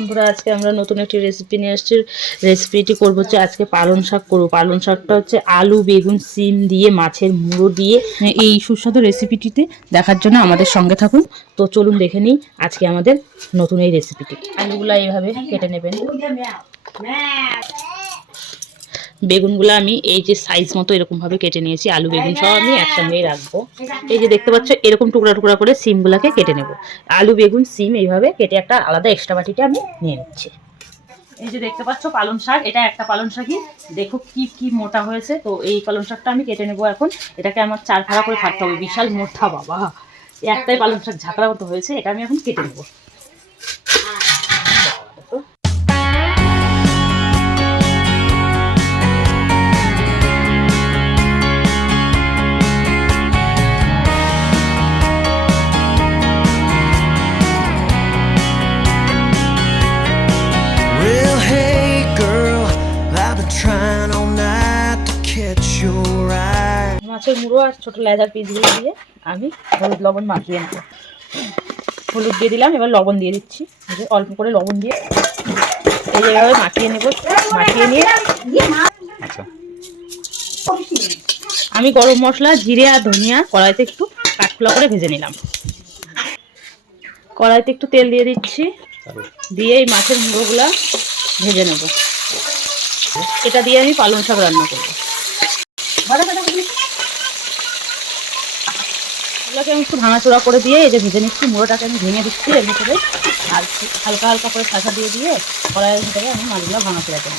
বন্ধুরা, আজকে আমরা নতুন একটি রেসিপি নিয়ে আসছি। রেসিপিটি করব হচ্ছে আজকে পালং শাক করব। পালং শাকটা হচ্ছে আলু, বেগুন, সিম দিয়ে মাছের মুড়ো দিয়ে এই সুস্বাদু রেসিপিটিতে দেখার জন্য আমাদের সঙ্গে থাকুন। তো চলুন দেখে নিই আজকে আমাদের নতুন এই রেসিপিটি। আলুগুলো এইভাবে কেটে নেবেন। বেগুনগুলো আমি এই যে সাইজ মতো এরকম ভাবে কেটে নিয়েছি। আলু বেগুন সব আমি একসঙ্গেই রাখবো। এই যে দেখতে পাচ্ছ এরকম টুকরা টুকরা করে সিমগুলোকে কেটে নেব। আলু বেগুন সিম এইভাবে কেটে একটা আলাদা এক্সট্রা বাটিতে আমি নিয়ে নিচ্ছি। এই যে দেখতে পাচ্ছ পালং শাক, এটা একটা পালং শাকই, দেখো কি কি মোটা হয়েছে। তো এই পালং শাকটা আমি কেটে নেবো এখন। এটাকে আমার 4 ফাড়া করে কাটতে হবে, বিশাল মোটা বাবা। একটাই পালং শাক ঝাঁকড়া মতো হয়েছে, এটা আমি এখন কেটে নেবো। মাছের মুড়ো আর ছোট লেজার পিসগুলো দিয়ে আমি হলুদ লবণ মাখিয়ে নেব। হলুদ দিয়ে দিলাম, এবার লবণ দিয়ে দিচ্ছি। অল্প করে লবণ দিয়ে এই জায়গায় মাখিয়ে নেব। মাখিয়ে নিয়ে আমি গরম মশলা, জিরে আর ধনিয়া কড়াইতে একটু কাঠখোলা করে ভেজে নিলাম। কড়াইতে একটু তেল দিয়ে দিচ্ছি, দিয়ে এই মাছের মুড়োগুলা ভেজে নেব। এটা দিয়ে আমি পালং শাক রান্না করব। এগুলোকে আমি একটু ভাঙাচোড়া করে দিয়ে এই যে ভেজে নিচ্ছি। মুড়োটাকে আমি ভেঙে দিচ্ছি এর ভিতরে, আর হালকা হালকা করে শাঁসা দিয়ে দিয়ে কড়াইয়ের ভিতরে আমি মাছগুলো ভাঙাচোড়া করে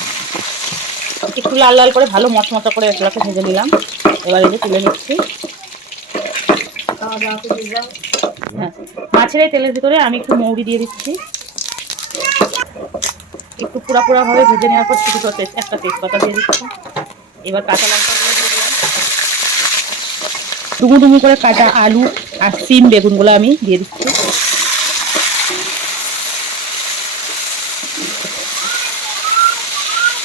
একটু লাল লাল করে ভালো মচমচা করে এগুলোকে ভেজে নিলাম। এবার এই যে তুলে নিচ্ছি। মাছের এই তেলের ভিতরে আমি একটু মৌরি দিয়ে দিচ্ছি। একটু পুরা পুরা ভাবে ভেজে নেওয়ার পর ছোটো ছোটো একটা তেজপাতা দিয়ে দিচ্ছি। এবার কাঁচা লঙ্কাগুলো দিয়ে দিলাম। ডুমু ডুমু করে কাটা আলু আর সিম বেগুনগুলো আমি দিয়ে দিচ্ছি।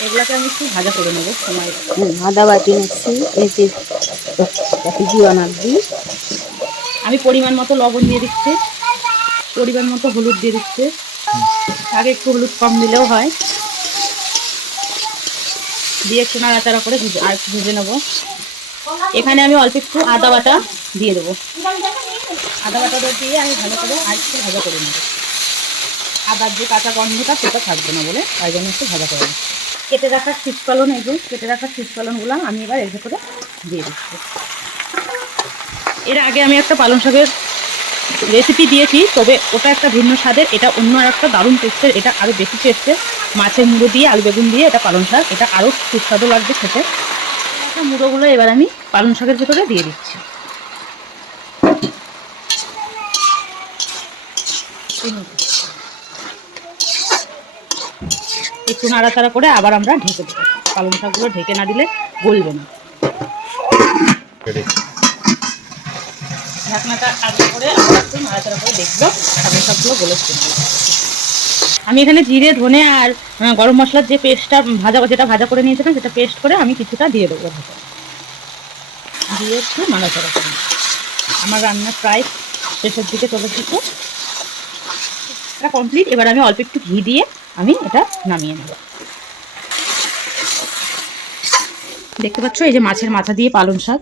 এগুলাকে আমি একটু ভাজা করে নেবো সময়। আদা বাটি নিচ্ছি, এই যে আমি পরিমাণ মতো লবণ দিয়ে দিচ্ছি, পরিমাণ মতো হলুদ দিয়ে দিচ্ছি। আগে একটু হলুদ কম দিলেও হয়। দিয়ে একটু নাড়াচাড়া করে আর একটু ভেজে নেবো। এখানে আমি অল্প একটু আদা বাটা দিয়ে দেবো। আদা বাটা দিয়ে আমি ভালো করে আর একটু ভাজা করে নেবো। আদার যে কাঁচা গন্ধটা সেটা থাকবে না বলে তাই জন্য একটু ভাজা করে নেবো। কেটে রাখা শীতকালন, এই যে কেটে রাখা শীতকালনগুলো আমি এবার এর ভেতরে দিয়ে দিচ্ছি। এর আগে আমি একটা পালং শাকের রেসিপি দিয়েছি, তবে ওটা একটা ভিন্ন স্বাদের, এটা অন্য আর একটা দারুণ টেস্টের। এটা আরও বেশি টেস্টের। মাছের মুড়ো দিয়ে আলু বেগুন দিয়ে এটা পালং শাক, এটা আরও সুস্বাদু লাগবে খেতে। মুড়োগুলো এবার আমি পালং শাকের ভেতরে দিয়ে দিচ্ছি। একটু নাড়াচাড়া করে আবার আমরা ঢেকে দেবো। পালং শাকগুলো ঢেকে না দিলে গলবে না। ঢাকনাটা আগে করে আবার একটু নাড়াচাড়া করে দেখবো পালং শাকগুলো গলেছে। আমি এখানে জিরে ধনে আর গরম মশলার যে পেস্টটা যেটা ভাজা করে নিয়েছিলাম সেটা পেস্ট করে আমি কিছুটা দিয়ে দেবো। দিয়ে একটু নাড়াচাড়া করে আমার রান্না প্রায় শেষের দিকে চলে এসেছে। এটা কমপ্লিট। এবার আমি অল্প একটু ঘি দিয়ে আমি এটা নামিয়ে নেব। দেখতে পাচ্ছ এই যে মাছের মাথা দিয়ে পালং শাক,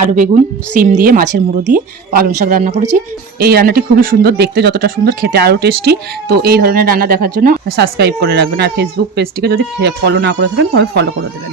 আলু বেগুন সিম দিয়ে মাছের মুড়ো দিয়ে পালং শাক রান্না করেছি। এই রান্নাটি খুবই সুন্দর, দেখতে যতটা সুন্দর খেতে আরও টেস্টি। তো এই ধরনের রান্না দেখার জন্য সাবস্ক্রাইব করে রাখবেন, আর ফেসবুক পেজটিকে যদি ফলো না করে থাকেন তবে ফলো করে দেবেন।